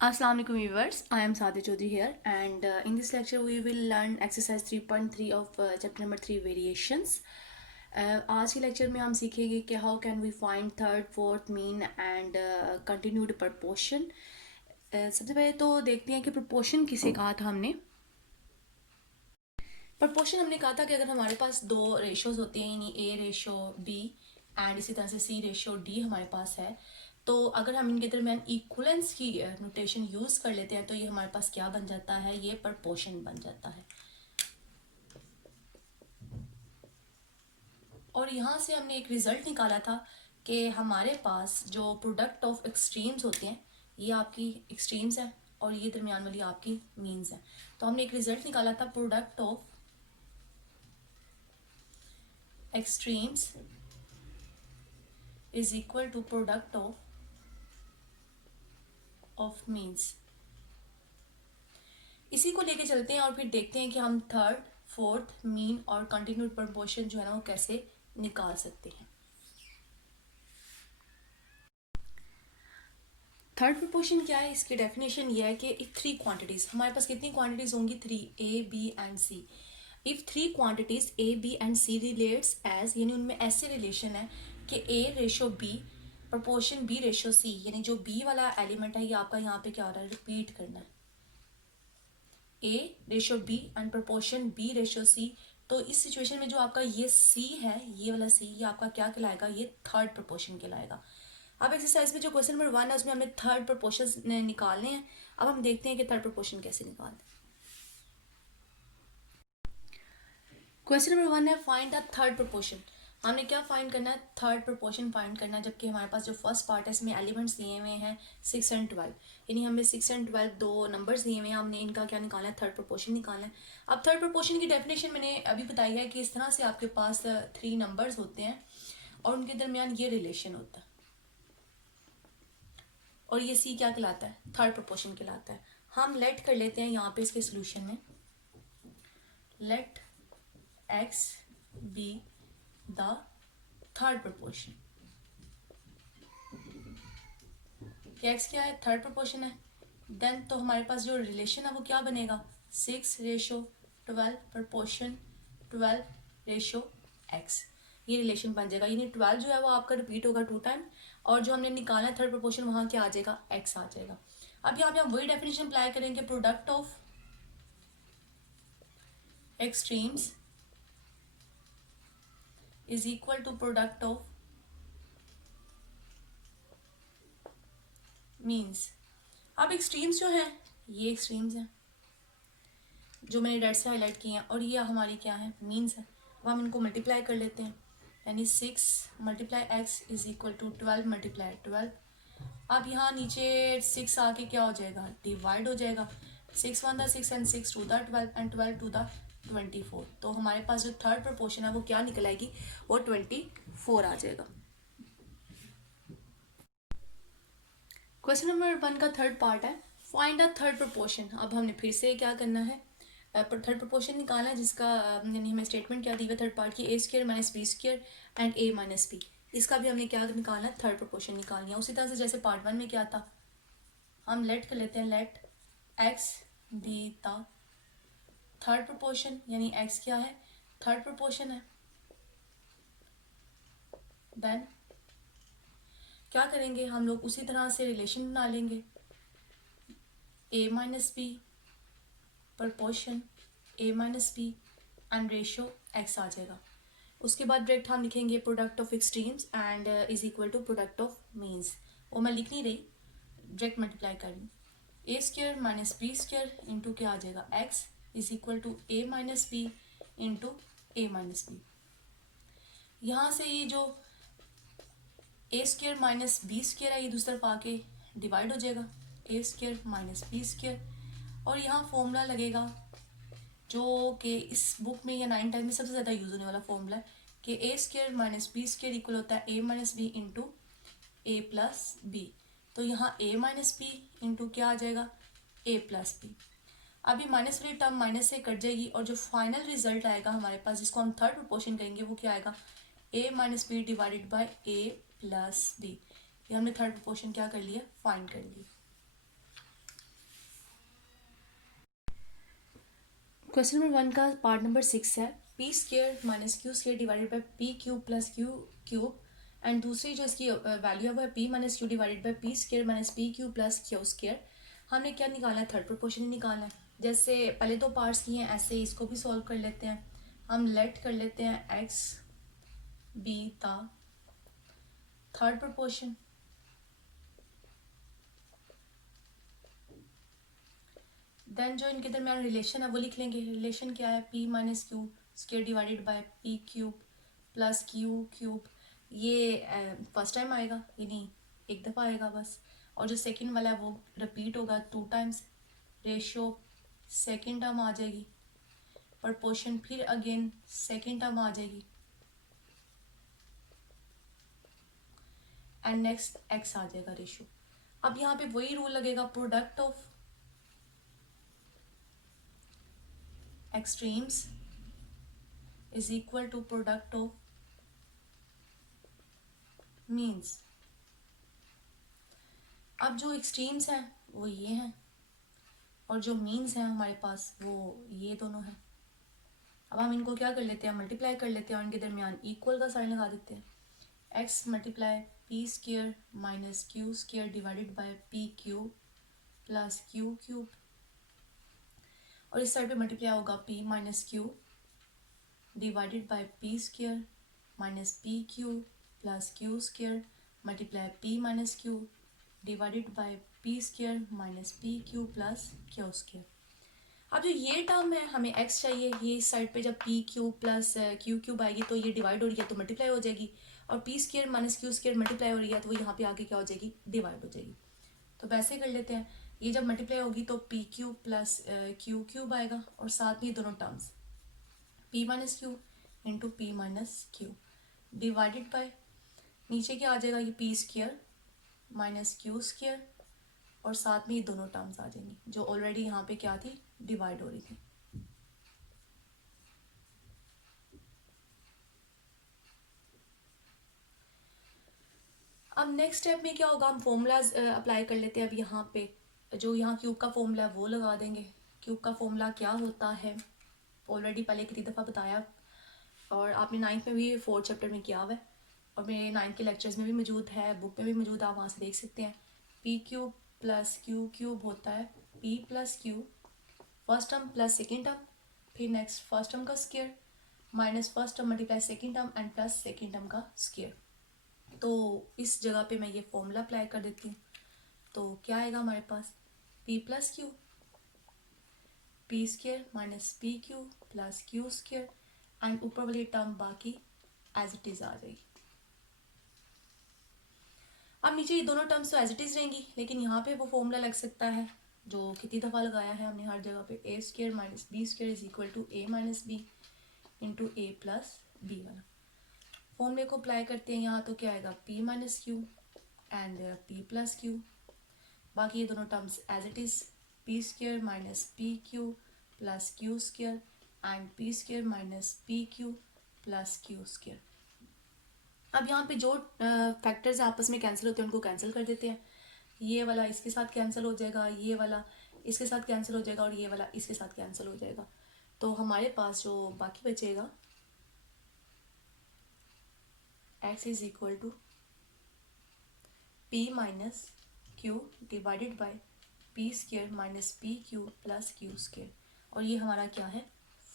Assalamu alaikum viewers, I am Sadia Chaudhary here and in this lecture we will learn exercise 3.3 of chapter number 3 variations. आज के lecture में हम सीखेंगे कि how can we find third fourth mean and continued proportion. सबसे पहले तो देखते हैं कि प्रपोर्शन किसे कहा था हमने। प्रपोर्शन हमने कहा था कि अगर हमारे पास दो रेशोज होते हैं यानी ए रेशो बी एंड इसी तरह से सी रेशो डी हमारे पास है, तो अगर हम इनके दरमियान इक्वलेंस की नोटेशन यूज कर लेते हैं तो ये हमारे पास क्या बन जाता है, ये प्रपोर्शन बन जाता है। और यहाँ से हमने एक रिजल्ट निकाला था कि हमारे पास जो प्रोडक्ट ऑफ एक्सट्रीम्स होते हैं ये आपकी एक्सट्रीम्स है और ये दरमियान वाली आपकी मीन्स है। तो हमने एक रिजल्ट निकाला था product of extremes is equal to product of means. इसी को लेके चलते हैं और फिर देखते हैं कि हम थर्ड फोर्थ मीन और कंटिन्यूड प्रपोर्शन जो है ना वो कैसे निकाल सकते हैं। थर्ड प्रपोर्शन क्या है, इसकी डेफिनेशन ये है कि इफ थ्री क्वांटिटीज, हमारे पास कितनी क्वांटिटीज होंगी, three, A B and C. If three quantities A B and C relates as, यानी उनमें ऐसे रिलेशन है कि A ratio B proportion B ratio C, यानी जो बी वाला एलिमेंट है ये आपका यहाँ पे क्या हो रहा है, रिपीट करना है, A ratio B and proportion B ratio C. तो इस सिचुएशन में जो आपका ये सी है, ये वाला सी, ये आपका क्या कहलाएगा, ये थर्ड प्रपोर्शन कहलाएगा। अब एक्सरसाइज में जो क्वेश्चन नंबर 1 है उसमें हमें थर्ड प्रपोर्शन निकालने हैं। अब हम देखते हैं कि थर्ड प्रपोर्शन कैसे निकालते हैं। क्वेश्चन नंबर 1 है फाइंड द थर्ड प्रपोर्शन। हमने क्या फाइंड करना है, थर्ड प्रपोर्शन फाइंड करना है, जबकि हमारे पास जो फर्स्ट पार्ट है इसमें एलिमेंट्स दिए हुए हैं 6 एंड 12, यानी हमें 6 एंड 12 दो नंबर्स दिए हुए हैं, हमने इनका क्या निकालना है, थर्ड प्रपोर्शन निकालना है। अब थर्ड प्रपोर्शन की डेफिनेशन मैंने अभी बताई है कि इस तरह से आपके पास 3 नंबर्स होते हैं और उनके दरमियान ये रिलेशन होता है और ये सी क्या कहलाता है, थर्ड प्रपोर्शन कहलाता है। हम लेट कर लेते हैं यहाँ पे इसके सोल्यूशन में, let x be the third proportion. X क्या है, थर्ड प्रपोर्शन है। देन तो हमारे पास जो रिलेशन है वो क्या बनेगा, 6 रेशो 12 प्रपोर्शन 12 रेशो एक्स, ये रिलेशन बन जाएगा। यानी 12 जो है वो आपका रिपीट होगा 2 टाइम और जो हमने निकाला है थर्ड प्रपोर्शन वहां क्या आ जाएगा, एक्स आ जाएगा। अब यहाँ पे हम वही डेफिनेशन अप्लाई करेंगे, product of extremes is equal to product of means. अब एक्सट्रीम्स जो है ये एक्सट्रीम्स हैं जो मैंने रेड से हाईलाइट किए हैं और ये हमारी क्या है, मीन्स है। अब हम इनको मल्टीप्लाई कर लेते हैं, यानी 6 multiply x is equal to 12 multiply 12। अब यहाँ नीचे 6 आके क्या हो जाएगा, डिवाइड हो जाएगा, 6 1 6 एंड 6 2 12 एंड 12 2 24। तो हमारे पास जो थर्ड प्रपोर्शन है वो क्या निकल आएगी, वो 24 आ जाएगा। क्वेश्चन नंबर 1 का थर्ड पार्ट है फाइंड द थर्ड प्रपोर्शन। अब हमने फिर से क्या करना है, थर्ड प्रपोर्शन निकालना है जिसका यानी हमें स्टेटमेंट क्या दी हुई थर्ड पार्ट की, A square minus B square and A minus B. इसका भी हमने क्या निकालना है, थर्ड प्रपोर्शन निकालनी है। उसी तरह से जैसे पार्ट 1 में क्या था, हम लेट कर लेते हैं, let x be the third proportion, यानी एक्स क्या है, थर्ड प्रपोर्शन है। देन क्या करेंगे हम लोग, उसी तरह से रिलेशन बना लेंगे, A minus B proportion A minus B and ratio X आ जाएगा। उसके बाद डायरेक्ट हम लिखेंगे product of extremes and is equal to product of means. वो मैं लिख नहीं रही, डायरेक्ट मल्टीप्लाई कर रही, A square minus B square into क्या आ जाएगा, X is equal to A minus B into A minus B. यहाँ से ये जो A square minus B square है ये दूसरी तरफ आके डिवाइड हो जाएगा, ए स्क्र माइनस बी स्क्र, और यहाँ फॉर्मूला लगेगा जो कि इस बुक में या 9 टाइम में सबसे ज़्यादा यूज़ होने वाला फॉर्मूला है कि A square minus B square equal होता है A minus B into A plus B. तो यहाँ ए माइनस बी इंटू क्या आ जाएगा, ए प्लस बी। अभी माइनस वाली टर्म माइनस से कट जाएगी और जो फाइनल रिजल्ट आएगा हमारे पास जिसको हम थर्ड प्रपोर्शन करेंगे वो क्या आएगा, A minus B divided by A plus B. ये हमने थर्ड प्रपोर्शन क्या कर लिया, फाइंड कर लिया। क्वेश्चन नंबर 1 का पार्ट नंबर 6 है P square minus Q square divided by P cube plus Q cube and दूसरी जो इसकी वैल्यू है वो है P minus q divided by P square minus p q plus Q square. हमने क्या निकालना है, थर्ड प्रोपोर्शन ही निकालना है। जैसे पहले दो पार्ट्स किए हैं ऐसे इसको भी सॉल्व कर लेते हैं। हम लेट कर लेते हैं एक्स बी ता थर्ड प्रोपोर्शन। देन जो इनके दरमियान रिलेशन है वो लिख लेंगे। रिलेशन क्या है, P minus Q square divided by P cube plus Q cube. ये फर्स्ट टाइम आएगा, ये नहीं एक दफ़ा आएगा बस। और जो सेकंड वाला है वो रिपीट होगा 2 टाइम्स। रेशियो सेकंड टर्म आ जाएगी, प्रपोर्शन फिर अगेन सेकंड टर्म आ जाएगी एंड नेक्स्ट एक्स आ जाएगा रेशियो। अब यहाँ पे वही रूल लगेगा, product of extremes is equal to product of means। अब जो एक्सट्रीम्स हैं वो ये हैं और जो मीन्स हैं हमारे पास वो ये दोनों हैं। अब हम इनको क्या कर लेते हैं, मल्टीप्लाई कर लेते हैं और इनके दरमियान इक्वल का साइन लगा देते हैं। X multiply P square minus Q square divided by P cube plus Q cube, और इस साइड पे मल्टीप्लाई होगा P minus q divided by P square minus p q plus Q square multiply P minus q divided by P square minus p q plus Q square. अब जो ये term है हमें x चाहिए, ये इस साइड पे जब P q plus Q cube आएगी तो ये डिवाइड हो रही है तो मल्टीप्लाई हो जाएगी, और P square minus Q square multiply हो रही है तो वो यहाँ पे आगे क्या हो जाएगी, डिवाइड हो जाएगी। तो वैसे कर लेते हैं, ये जब मल्टीप्लाई होगी तो P q plus Q cube आएगा और साथ में दोनों terms P minus Q into P minus q divided bye नीचे क्या आ जाएगा, ये P square minus Q square और साथ में ये दोनों टर्म्स आ जाएंगी जो ऑलरेडी यहाँ पे क्या थी, डिवाइड हो रही थी। अब नेक्स्ट स्टेप में क्या होगा, हम फॉर्मूलाज अप्लाई कर लेते हैं। अब यहाँ पे जो यहाँ क्यूब का फॉर्मूला है वो लगा देंगे। क्यूब का फॉर्मूला क्या होता है ऑलरेडी पहले कितनी दफ़ा बताया और आपने 9th में भी 4th चैप्टर में किया हुआ है और मेरे 9th के लेक्चर्स में भी मौजूद है, बुक में भी मौजूद है, आप वहाँ से देख सकते हैं। P cube plus Q cube होता है P plus Q first term plus second term, फिर नेक्स्ट फर्स्ट टर्म का square minus first term multiply second term and plus second term का स्क्वायर। तो इस जगह पे मैं ये फॉर्मूला अप्लाई कर देती हूँ। तो क्या आएगा हमारे पास, p plus Q P square minus p q plus q square and ऊपर वाली टर्म बाकी एज इट इज आ जाएगी। अब नीचे ये दोनों टर्म्स तो एज इट इज रहेंगी, लेकिन यहाँ पे वो फॉर्मूला लग सकता है जो कितनी दफ़ा लगाया है हमने हर जगह पे, A square minus B square is equal to A minus B into A plus B वाला फॉर्मूले को अप्लाई करते हैं यहाँ। तो क्या आएगा, p minus q and p plus q, बाकी ये दोनों terms as it is p square minus p q plus q square and p square minus p q plus q square. अब यहाँ पे जो फैक्टर्स आपस में कैंसिल होते हैं उनको कैंसिल कर देते हैं। ये वाला इसके साथ कैंसिल हो जाएगा, ये वाला इसके साथ कैंसिल हो जाएगा और ये वाला इसके साथ कैंसिल हो जाएगा। तो हमारे पास जो बाकी बचेगा x is equal to p minus q divided by p square minus p q plus q square, और ये हमारा क्या है,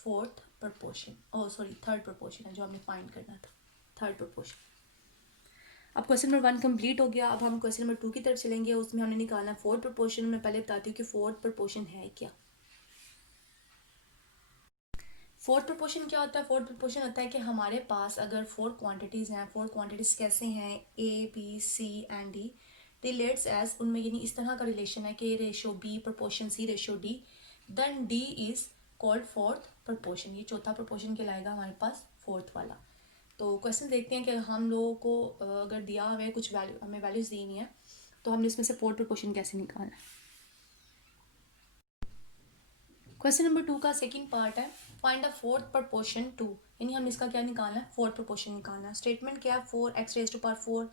थर्ड प्रोपोर्शन है जो हमने फाइंड करना था, थर्ड प्रोपोर्शन। अब क्वेश्चन नंबर 1 कंप्लीट हो गया। अब हम क्वेश्चन नंबर 2 की तरफ चलेंगे, उसमें हमने निकालना है फोर्थ प्रोपोर्शन। मैं पहले बताती हूँ कि फोर्थ प्रोपोर्शन है क्या। फोर्थ प्रोपोर्शन क्या होता है, फोर्थ प्रोपोर्शन होता है कि हमारे पास अगर 4 क्वांटिटीज़ हैं, 4 क्वांटिटीज़ कैसे हैं, a b c and d relates as, उनमें यानी इस तरह का रिलेशन है कि ratio B proportion c ratio d, then d is called fourth proportion. ये चौथा प्रोपोर्शन कहलाएगा हमारे पास फोर्थ वाला। तो क्वेश्चन देखते हैं कि हम लोगों को अगर दिया हुआ है कुछ वैल्यू, हमें वैल्यूज दी नहीं है, तो हमने इसमें से फोर्थ प्रोपोर्शन कैसे निकालना है। क्वेश्चन नंबर 2 का सेकंड पार्ट है, फाइंड द फोर्थ प्रोपोर्शन 2, यानी हमने इसका क्या निकालना है, फोर्थ प्रोपोर्शन निकालना है। स्टेटमेंट क्या है, 4x raise to power 4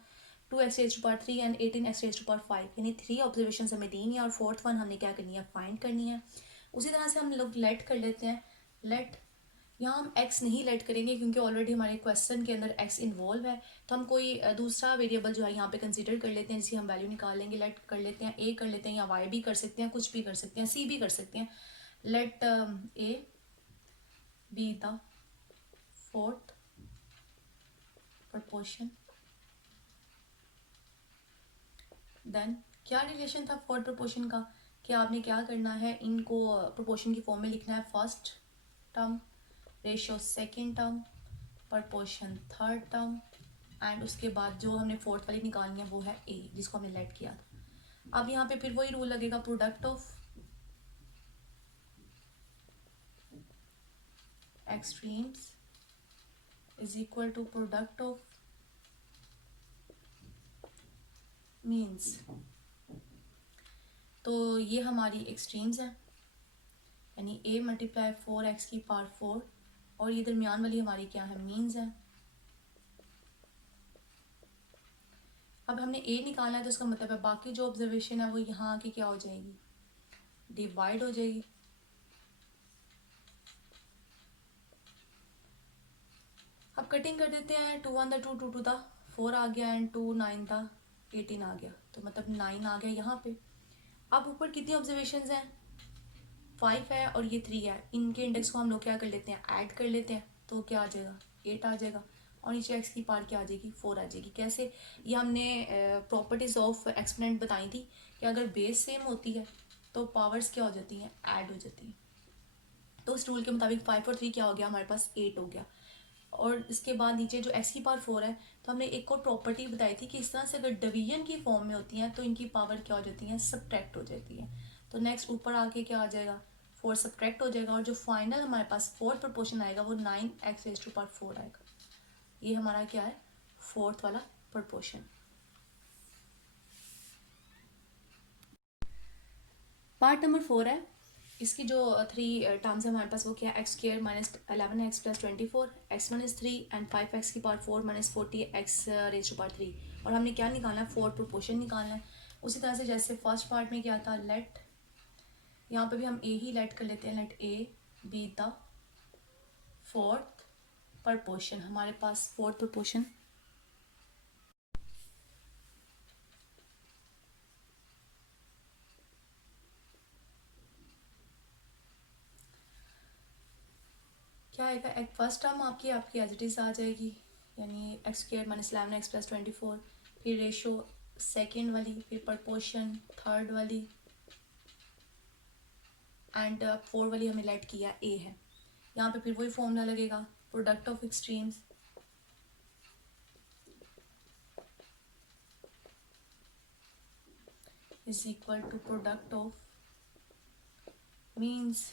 2x raise to power 3 and 18x raise to power 5, यानी 3 ऑब्जर्वेशन हमें दी है और फोर्थ वन हमने क्या करनी है, फाइंड करनी है। उसी तरह से हम लोग लेट कर लेते हैं लेट, यहाँ हम x नहीं लेट करेंगे क्योंकि ऑलरेडी हमारे क्वेश्चन के अंदर x इन्वॉल्व है, तो हम कोई दूसरा वेरिएबल जो है यहाँ पे कंसीडर कर लेते हैं जिसकी हम वैल्यू निकालेंगे। लेट कर लेते हैं a कर लेते हैं, या y भी कर सकते हैं, कुछ भी कर सकते हैं, c भी कर सकते हैं। Let a be the fourth proportion। Then क्या रिलेशन था फोर्थ प्रोपोर्शन का, कि आपने क्या करना है, इनको प्रोपोर्शन की फॉर्म में लिखना है। First term ratio second term proportion third term, and उसके बाद जो हमने फोर्थ वाली निकालनी है वो है ए, जिसको हमने लेट किया था। अब यहाँ पे फिर वही रूल लगेगा, product of extremes is equal to product of means. तो ये हमारी एक्सट्रीम्स है, यानी a मल्टीप्लाई 4x की पावर 4, और ये दरमियान वाली हमारी क्या है, मीन्स है। अब हमने a निकालना है, तो इसका मतलब है बाकी जो ऑब्जर्वेशन है वो यहाँ आके क्या हो जाएगी, डिवाइड हो जाएगी। अब कटिंग कर देते हैं, 2 1 द 2 2 2 द 4 आ गया, एंड 2 9 द 18 आ गया, तो मतलब 9 आ गया यहाँ पे। अब ऊपर कितनी ऑब्जर्वेशंस हैं, 5 है और ये 3 है, इनके इंडेक्स को हम लोग क्या कर लेते हैं, ऐड कर लेते हैं, तो क्या आ जाएगा, 8 आ जाएगा, और नीचे x की पावर क्या आ जाएगी, 4 आ जाएगी। कैसे, ये हमने प्रॉपर्टीज ऑफ एक्सपोनेंट बताई थी कि अगर बेस सेम होती है तो पावर्स क्या हो जाती हैं, ऐड हो जाती हैं। तो उस रूल के मुताबिक 5 और 3 क्या हो गया, हमारे पास 8 हो गया। और इसके बाद नीचे जो x की पावर 4 है, तो हमने एक और प्रॉपर्टी बताई थी कि इस तरह से अगर डिवीजन की फॉर्म में होती हैं तो इनकी पावर क्या हो जाती है, सब्ट्रैक्ट हो जाती है। तो नेक्स्ट ऊपर आके क्या आ जाएगा, 4 सब्ट्रैक्ट हो जाएगा, और जो फाइनल हमारे पास फोर्थ प्रोपोर्शन आएगा वो 9x⁴ आएगा। ये हमारा क्या है, फोर्थ वाला प्रोपोर्शन। पार्ट नंबर 4 है, इसकी जो 3 टर्म्स है हमारे पास वो क्या है, x² minus 11x plus 24, x minus 3 and 5x की पावर 4 माइनस 40x⁻3। और हमने क्या निकालना है, फोर्थ प्रोपोर्शन निकालना है। उसी तरह से जैसे फर्स्ट पार्ट में क्या था, लेट, यहाँ पे भी हम a ही लेट कर लेते हैं, let a be the fourth proportion. हमारे पास फोर्थ प्रोपोर्शन क्या आएगा, एक फर्स्ट टर्म आपकी आपकी एज इट इज आ जाएगी, यानी x² माइनस 11x प्लस 24, फिर रेशो सेकेंड वाली, फिर प्रोपोर्शन थर्ड वाली, एंड 4 वाली हमें लेट किया a है। यहाँ पे फिर वही फॉर्मूला लगेगा, product of extremes is equal to product of means.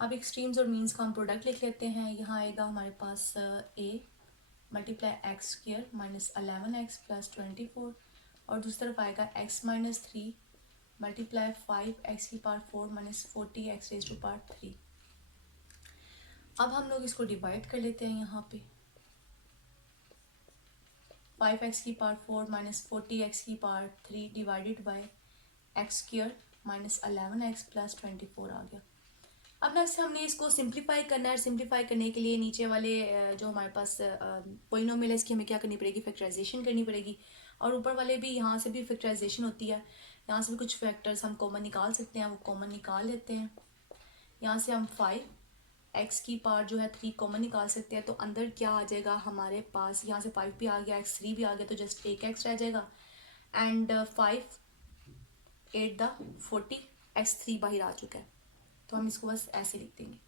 अब एक्सट्रीम्स और मीन्स का हम प्रोडक्ट लिख लेते हैं। यहाँ आएगा हमारे पास a multiply x² minus 11x plus 24, और दूसरी तरफ आएगा x माइनस 3 मल्टीप्लाई 5x की पावर 4 माइनस 40x⁻3। अब हम लोग इसको डिवाइड कर लेते हैं, यहाँ पे 5x की पावर 4 माइनस 40x की power 3 divided by x² minus 11x plus 24 आ गया। अब नेक्स्ट हमने इसको सिंप्लीफाई करना है। सिंप्लीफाई करने के लिए नीचे वाले जो हमारे पास पॉलिनोमियल है इसकी हमें क्या करनी पड़ेगी, फैक्टराइजेशन करनी पड़ेगी, और ऊपर वाले भी यहाँ से भी फैक्टराइजेशन होती है, यहाँ से भी कुछ फैक्टर्स हम कॉमन निकाल सकते हैं, वो कॉमन निकाल लेते हैं। यहाँ से हम 5x की पावर जो है 3 कॉमन निकाल सकते हैं, तो अंदर क्या आ जाएगा हमारे पास, यहाँ से 5 भी आ गया, x3 भी आ गया, तो जस्ट एक x रह जाएगा, एंड 5 8 द 40 x3 बाहर आ चुका है, तो हम इसको बस ऐसे लिख देंगे।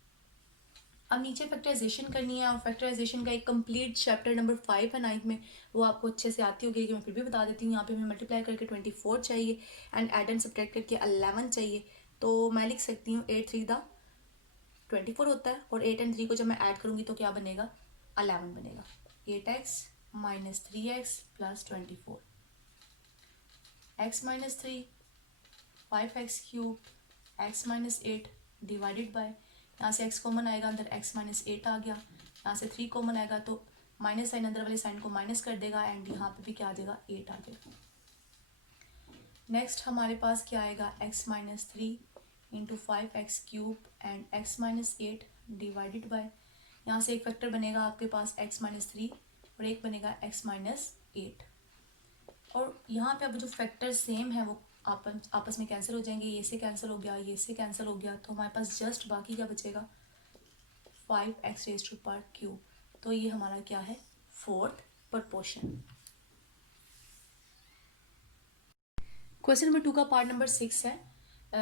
अब नीचे फैक्टराइजेशन करनी है, और फैक्टराइजेशन का एक कंप्लीट चैप्टर नंबर 5 है 9th में, वो आपको अच्छे से आती होगी, लेकिन मैं फिर भी बता देती हूँ। यहाँ पे हमें मल्टीप्लाई करके 24 चाहिए, एंड एड एंड सब्ट्रैक्ट करके 11 चाहिए, तो मैं लिख सकती हूँ 8 3 द 24 होता है, और 8 एंड 3 को जब मैं ऐड करूँगी तो क्या बनेगा, 11 बनेगा। 8x minus 3x plus 24, x minus 3 5x³ x minus 8 divided by, यहाँ से x कॉमन आएगा, अंदर x माइनस 8 आ गया, यहाँ से 3 कॉमन आएगा तो माइनस साइन अंदर वाले साइन को माइनस कर देगा, एंड यहाँ पे भी क्या आ जाएगा, 8 आ जाएगा। नेक्स्ट हमारे पास क्या आएगा, x minus 3 into 5x³ and x-8 divided by, यहाँ से एक फैक्टर बनेगा आपके पास x-3 और एक बनेगा x-8। और यहाँ पे अब जो फैक्टर सेम है वो आपस में कैंसिल हो जाएंगे, ये से कैंसिल हो गया, ये से कैंसिल हो गया, तो हमारे पास जस्ट बाकी क्या बचेगा 5x⁻³ तो ये हमारा क्या है फोर्थ प्रपोर्शन। क्वेश्चन नंबर 2 का पार्ट नंबर 6 है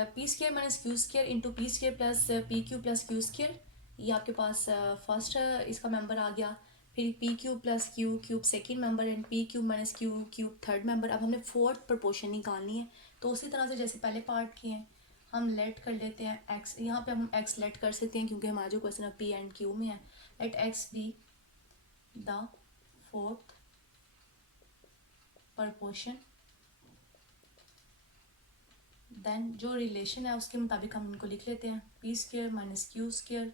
p² - q² into p² plus pq plus q²। ये आपके पास फर्स्ट इसका मेंबर आ गया, फिर pq plus q³ second member and pq - q³ third member. अब हमने फोर्थ प्रपोर्शन निकालनी है, तो उसी तरह से जैसे पहले पार्ट किए हैं हम लेट कर लेते हैं x, यहाँ पे हम x लेट कर सकते हैं क्योंकि हमारा जो क्वेश्चन है p एंड q में है। Let x be the fourth proportion, then जो रिलेशन है उसके मुताबिक हम इनको लिख लेते हैं p² - q²,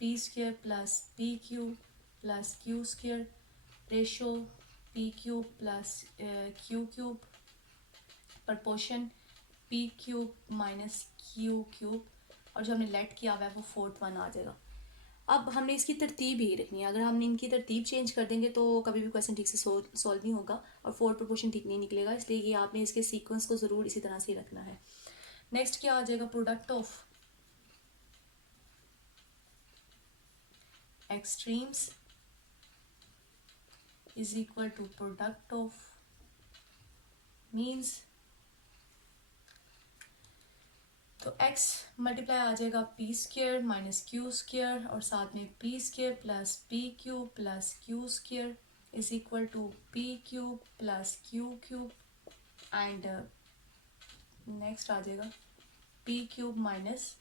p² plus pq plus q² ratio pq plus q³ proportion p³ minus q³ और जो हमने लेट किया हुआ है वो फोर्थ वन आ जाएगा। अब हमने इसकी तरतीब ही रखनी है, अगर हमने इनकी तरतीब चेंज कर देंगे तो कभी भी क्वेश्चन ठीक से सॉल्व नहीं होगा और फोर्थ प्रपोर्शन ठीक नहीं निकलेगा, इसलिए ये आपने इसके सीक्वेंस को ज़रूर इसी तरह से रखना है। नेक्स्ट क्या आ जाएगा product of extremes is equal to product of means, तो x मल्टीप्लाई आ जाएगा p² माइनस q² और साथ में p² plus pq plus q² is equal to pq plus q³ and next आ जाएगा p³ माइनस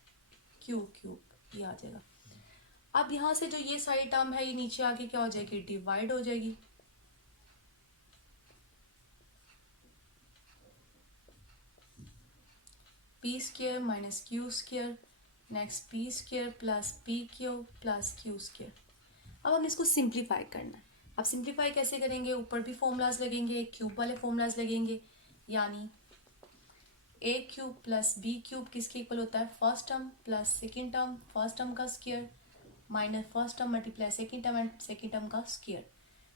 q³ ये आ जाएगा। अब यहाँ से जो ये सारी टर्म है ये नीचे आके क्या हो जाएगी डिवाइड हो जाएगी, p² minus q², next p² plus pq plus q²। अब हम इसको सिंप्लीफाई करना है। अब सिंप्लीफाई कैसे करेंगे, ऊपर भी फॉर्मूलाज लगेंगे, क्यूब वाले फॉर्मूलाज लगेंगे, यानी a³ प्लस b³ किसके इक्वल होता है first term plus second term, first term का square minus first term multiply second term and second term का स्क्वायर,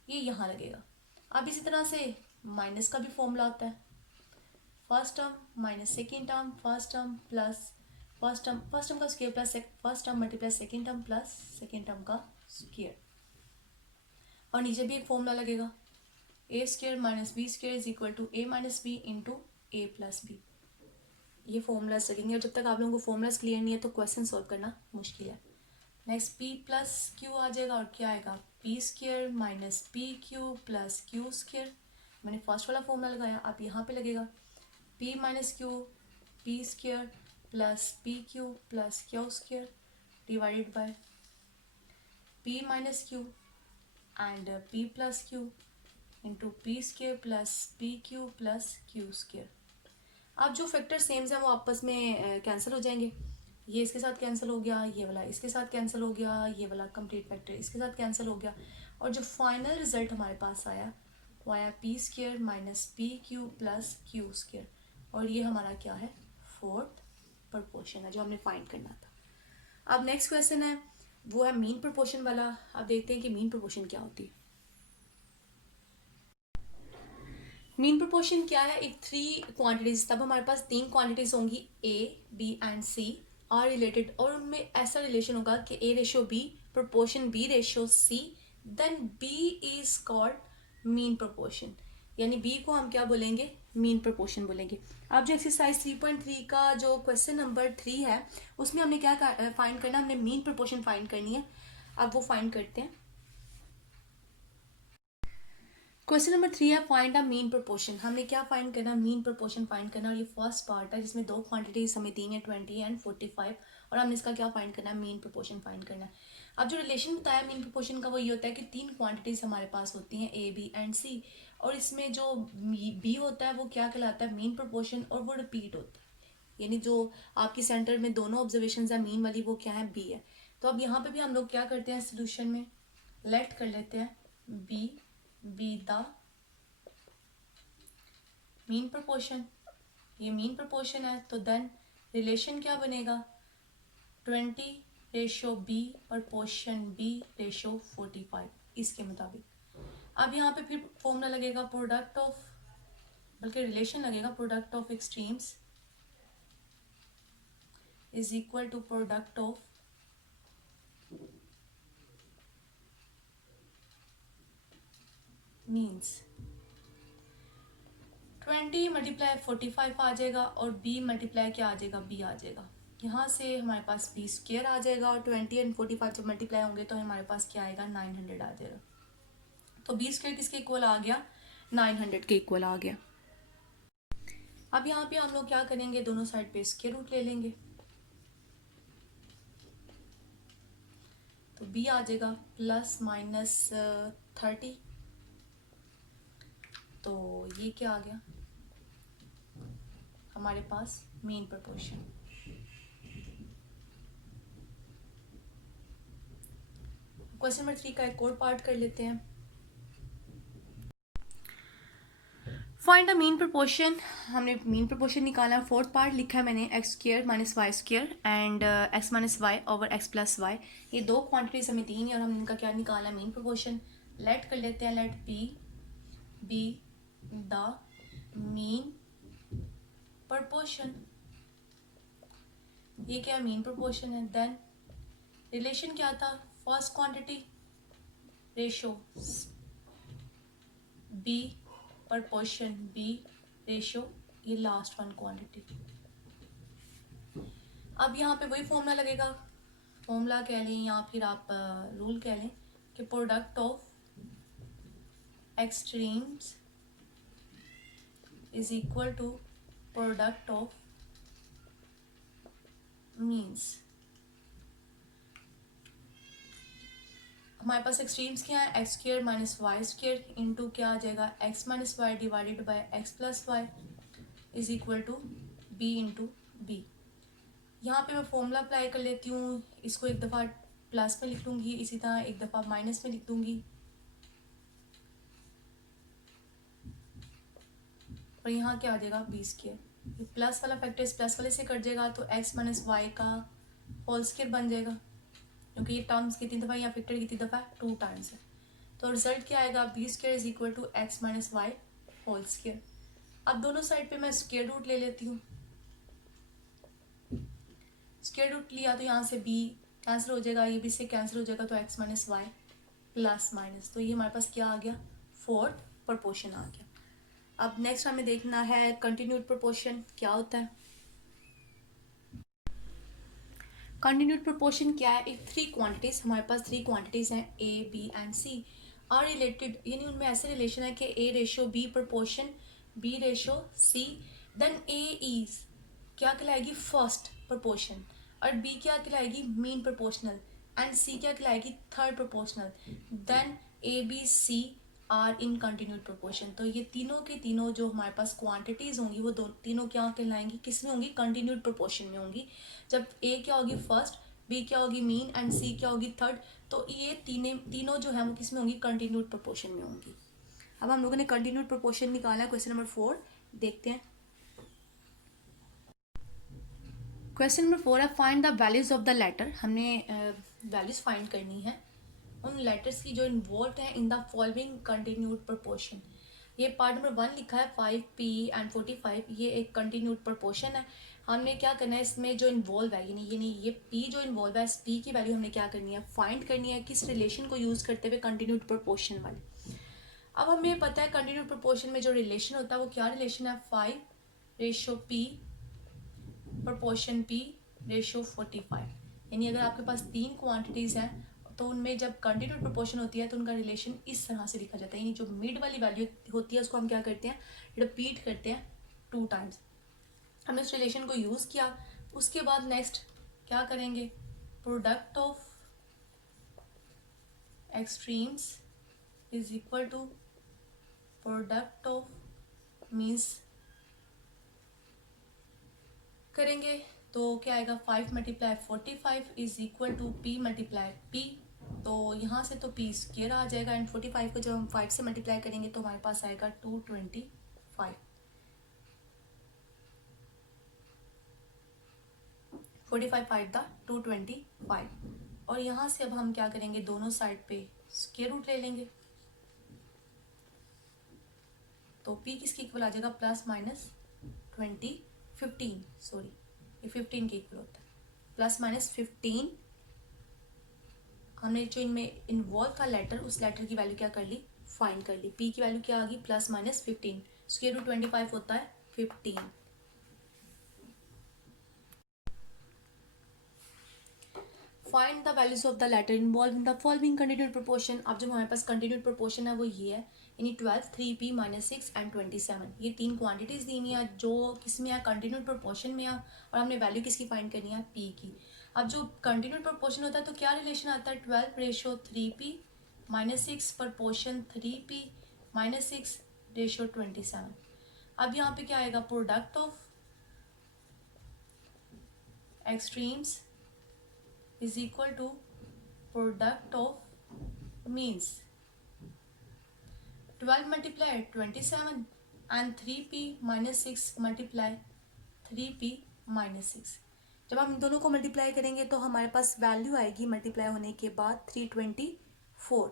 ये यहाँ लगेगा। अब इसी तरह से माइनस का भी फॉर्मूला होता है, first term minus second term, first term plus first term का square plus first term multiply second term plus second term का स्क्वायर, और नीचे भी एक फॉर्मूला लगेगा a² minus b² is equal to a minus B into A plus B. ये formulas लगेंगे और जब तक आप लोगों को फॉर्मूलाज क्लियर नहीं है तो क्वेश्चन सॉल्व करना मुश्किल है। नेक्स्ट p प्लस q आ जाएगा और क्या आएगा p² minus pq plus q²। मैंने फर्स्ट वाला फॉर्मूला लगाया, आप यहाँ पे लगेगा p minus q p² plus pq plus q² divided by p minus q and p plus q into p² plus pq plus q²। अब जो फैक्टर सेम्स हैं वो आपस में कैंसिल हो जाएंगे, ये इसके साथ कैंसिल हो गया, ये वाला इसके साथ कैंसिल हो गया, ये वाला कंप्लीट फैक्टर इसके साथ कैंसिल हो गया, और जो फाइनल रिजल्ट हमारे पास आया वो आया p² minus pq plus q², और ये हमारा क्या है फोर्थ प्रपोर्शन है जो हमने फाइंड करना था। अब नेक्स्ट क्वेश्चन है वो है मीन प्रपोर्शन वाला। अब देखते हैं कि मीन प्रपोर्शन क्या होती है। मीन प्रोपोर्शन क्या है, एक थ्री क्वांटिटीज, तब हमारे पास तीन क्वांटिटीज होंगी A B and C are related, और उनमें ऐसा रिलेशन होगा कि A ratio B proportion B ratio C, then B is called mean proportion, यानी बी को हम क्या बोलेंगे मीन प्रोपोर्शन बोलेंगे। अब जो एक्सरसाइज 3.3 का जो क्वेश्चन नंबर 3 है उसमें हमने क्या फाइंड करना, हमने मीन प्रोपोर्शन फाइंड करनी है। अब वो फाइंड करते हैं। क्वेश्चन नंबर 3 है फाइंड अ मीन प्रोपोर्शन। हमने क्या फाइंड करना, मीन प्रोपोर्शन फाइंड करना, और ये फर्स्ट पार्ट है जिसमें दो क्वांटिटीज हमें दी हैं 20 एंड 45, और हमने इसका क्या फाइंड करना है मीन प्रोपोर्शन फाइंड करना है। अब जो रिलेशन बताया मीन प्रोपोर्शन का वो ये होता है कि तीन क्वांटिटीज हमारे पास होती हैं ए बी एंड सी, और इसमें जो बी होता है वो क्या कहलाता है मीन प्रोपोर्शन, और वो रिपीट होता है, यानी जो आपकी सेंटर में दोनों ऑब्जर्वेशन है मीन वाली वो क्या है बी है। तो अब यहाँ पे भी हम लोग क्या करते हैं सोल्यूशन में लेट कर लेते हैं बी द मीन प्रोपोर्शन, ये मीन प्रोपोर्शन है, तो देन रिलेशन क्या बनेगा 20 ratio B proportion B ratio 45 इसके मुताबिक। अब यहाँ पे फिर फॉर्मूला लगेगा प्रोडक्ट ऑफ, बल्कि रिलेशन लगेगा product of extremes is equal to product of means. 20 multiply 45 आ जाएगा और b मल्टीप्लाई क्या आ जाएगा b आ जाएगा। यहाँ से हमारे पास b स्क्वायर आ जाएगा और 20 एंड 45 जब मल्टीप्लाई होंगे तो हमारे पास क्या आएगा 900 आ जाएगा। तो b स्क्वायर किसके इक्वल आ गया 900 के इक्वल आ गया। अब यहाँ पे हम लोग क्या करेंगे दोनों साइड पे स्क्वायर रूट ले लेंगे तो b आ जाएगा प्लस माइनस 30। तो ये क्या आ गया हमारे पास मीन प्रोपोर्शन। क्वेश्चन नंबर 3 का एक और पार्ट कर लेते हैं। Find the mean proportion. हमने मीन प्रोपोर्शन निकाला। फोर्थ पार्ट लिखा है मैंने x square minus y square and x minus y over x plus y. ये दो क्वांटिटीज हमें दी और हमने इनका क्या निकाला मीन प्रोपोर्शन। लेट कर लेते हैं, let p be the mean proportion. ये क्या मीन प्रोपोर्शन है। देन रिलेशन क्या था first quantity ratio B proportion B ratio ये लास्ट वन क्वांटिटी। अब यहाँ पे वही फॉर्मूला लगेगा, फॉर्मूला कह लें या फिर आप रूल कह लें कि product of extremes is equal to product of means. हमारे पास एक्सट्रीम्स क्या है x square minus y square into क्या आ जाएगा x minus y divided by x plus y is equal to b into b. यहाँ पे मैं फॉर्मूला अप्लाई कर लेती हूँ, इसको एक दफ़ा प्लस में लिख लूँगी, इसी तरह एक दफ़ा माइनस में लिख दूँगी और यहाँ क्या आ जाएगा बी स्क्र। प्लस वाला फैक्टर इस प्लस वाले से कट जाएगा तो एक्स माइनस वाई का होल स्क्र बन जाएगा क्योंकि ये टर्म्स कितनी दफ़ा या फैक्टर कितनी दफ़ा 2 टाइम्स है। तो रिजल्ट क्या आएगा b square is equal to x minus y whole square. अब दोनों साइड पे मैं स्क्वायर रूट ले लेती हूँ। स्क्वायर रूट लिया तो यहाँ से b कैंसिल हो जाएगा, ये भी से कैंसिल हो जाएगा तो x minus y plus minus. तो ये हमारे पास क्या आ गया फोर्थ प्रोपोर्शन आ गया। अब नेक्स्ट हमें देखना है कंटिन्यूड प्रोपोर्शन क्या होता है। कंटिन्यूड प्रोपोर्शन क्या है, एक 3 क्वांटिटीज हमारे पास 3 क्वांटिटीज हैं a b and c are related, यानी उनमें ऐसे रिलेशन है कि a ratio b proportion b ratio c। Then a is क्या कहलाएगी फर्स्ट प्रोपोर्शन और b क्या कहलाएगी मीन प्रोपोर्शनल एंड c क्या कहलाएगी third proportional. Then a b c are in continued proportion. तो ये तीनों के तीनों जो हमारे पास क्वांटिटीज होंगी वो तीनों क्या कहलाएंगी किस में होंगी कंटिन्यूड प्रोपोर्शन में होंगी। जब a क्या होगी फर्स्ट, b क्या होगी मीन एंड c क्या होगी थर्ड, तो ये तीनों जो है वो किस में होंगी कंटिन्यूड प्रोपोर्शन में होंगी। अब हम लोगों ने कंटिन्यूड प्रोपोर्शन निकाला है। क्वेश्चन नंबर 4 देखते हैं। क्वेश्चन नंबर 4 है find the values of the letter. हमने वैल्यूज फाइंड करनी है उन लेटर्स की जो इन्वॉल्व हैं in the following continued proportion. ये पार्ट नंबर 1 लिखा है 5p एंड 45, ये एक कंटिन्यूड प्रोपोर्शन है। हमने क्या करना है इसमें जो इन्वॉल्व है यानी ये p जो इन्वॉल्व है इस p की वैल्यू हमने क्या करनी है फाइंड करनी है किस रिलेशन को यूज़ करते हुए कंटिन्यूड प्रोपोर्शन वाले। अब हमें पता है कंटिन्यूड प्रोपोर्शन में जो रिलेशन होता है वो क्या रिलेशन है 5 ratio p proportion p ratio 45। यानी अगर आपके पास 3 क्वांटिटीज़ हैं तो उनमें जब कंटिन्यूड प्रोपोर्शन होती है तो उनका रिलेशन इस तरह से लिखा जाता है, यानी जो मिड वाली वैल्यू होती है उसको हम क्या करते हैं रिपीट करते हैं 2 टाइम्स। हमने उस रिलेशन को यूज़ किया, उसके बाद नेक्स्ट क्या करेंगे product of extremes is equal to product of means करेंगे तो क्या आएगा 5 multiply 45 is equal to p multiply p। तो यहाँ से तो p स्क्वायर आ जाएगा एंड 45 को जब हम 5 से मल्टीप्लाई करेंगे तो हमारे पास आएगा 225। 45 5 द 225। और यहाँ से अब हम क्या करेंगे, दोनों साइड पे स्क्वायर रूट ले लेंगे। तो p किसके इक्वल आ जाएगा, प्लस माइनस 15 सॉरी ये 15 के इक्वल होता है, प्लस माइनस 15। हमने जो इनमें इन्वॉल्व था लेटर, उस लेटर की वैल्यू क्या कर ली, फाइंड कर ली। p की वैल्यू क्या आ गई, प्लस माइनस 15, स्क्वायर रूट 25 होता है 15। Find the values of the letter involve in the following continued proportion. अब जो हमारे पास कंटिन्यूड प्रोपोर्शन है वो ये है, यानी 12, 3p माइनस 6 एंड 27। ये तीन क्वांटिटीज दी हुई है जो किसमें है, कंटिन्यूड प्रोपोर्शन में है, और हमने वैल्यू किसकी फाइंड करनी है, p की। अब जो कंटिन्यूड प्रोपोर्शन होता है तो क्या रिलेशन आता है, 12 ratio 3p minus 6 proportion 3p minus 6 ratio 27। अब यहाँ पे क्या आएगा, product of extremes is equal to product of means। 12 multiply 27 and 3p minus 6 multiply 3p minus 6। जब हम इन दोनों को मल्टीप्लाई करेंगे तो हमारे पास वैल्यू आएगी मल्टीप्लाई होने के बाद 324,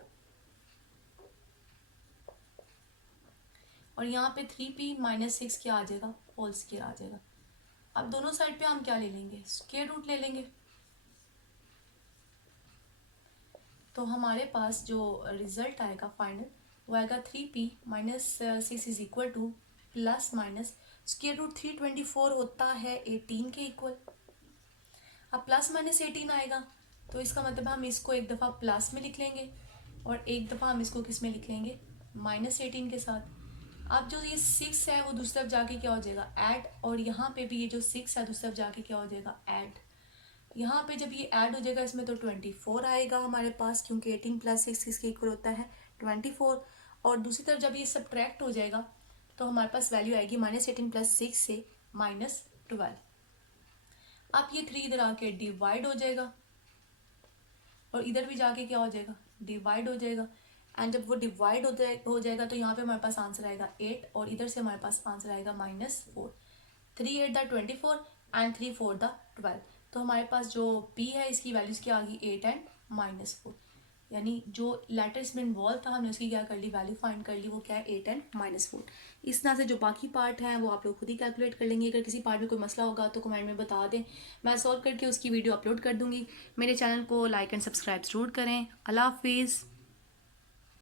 और यहाँ पे 3p माइनस 6 क्या आ जाएगा, होल स्क्वायर आ जाएगा। अब दोनों साइड पे हम क्या ले लेंगे, स्क्वायर रूट ले लेंगे। तो हमारे पास जो रिजल्ट आएगा फाइनल वो आएगा 3p minus 6 is equal to plus minus square root 324 होता है 18 के इक्वल। अब प्लस माइनस 18 आएगा तो इसका मतलब हम इसको एक दफ़ा प्लस में लिख लेंगे और एक दफ़ा हम इसको किस में लिख लेंगे, माइनस 18 के साथ। अब जो ये 6 है वो दूसरी तरफ जाके क्या हो जाएगा, ऐड, और यहाँ पे भी ये जो 6 है दूसरी तरफ जाके क्या हो जाएगा, ऐड। यहाँ पे जब ये ऐड हो जाएगा इसमें तो 24 आएगा हमारे पास, क्योंकि 18 प्लस 6 किसके इक्वल होता है, 24। और दूसरी तरफ जब ये सब्ट्रैक्ट हो जाएगा तो हमारे पास वैल्यू आएगी माइनस 18 प्लस 6 से माइनस 12। अब ये 3 इधर आके डिवाइड हो जाएगा और इधर भी जाके क्या हो जाएगा, डिवाइड हो जाएगा। एंड जब वो डिवाइड हो जाएगा तो यहाँ पे हमारे पास आंसर आएगा 8, और इधर से हमारे पास आंसर आएगा -4। 3 8 द 24 एंड 3 4 द 12। तो हमारे पास जो p है इसकी वैल्यूज क्या आ गई, 8 एंड -4, यानी जो लेटर इसमें इन्वॉल्व था हमने उसकी क्या कर ली, वैल्यू फाइंड कर ली, वो क्या है 8 एंड -4। इस तरह से जो बाकी पार्ट है वो आप लोग खुद ही कैलकुलेट कर लेंगे। अगर किसी पार्ट में कोई मसला होगा तो कमेंट में बता दें, मैं सॉल्व करके उसकी वीडियो अपलोड कर दूंगी। मेरे चैनल को लाइक एंड सब्सक्राइब ज़रूर करें। अल्लाह हाफिज़।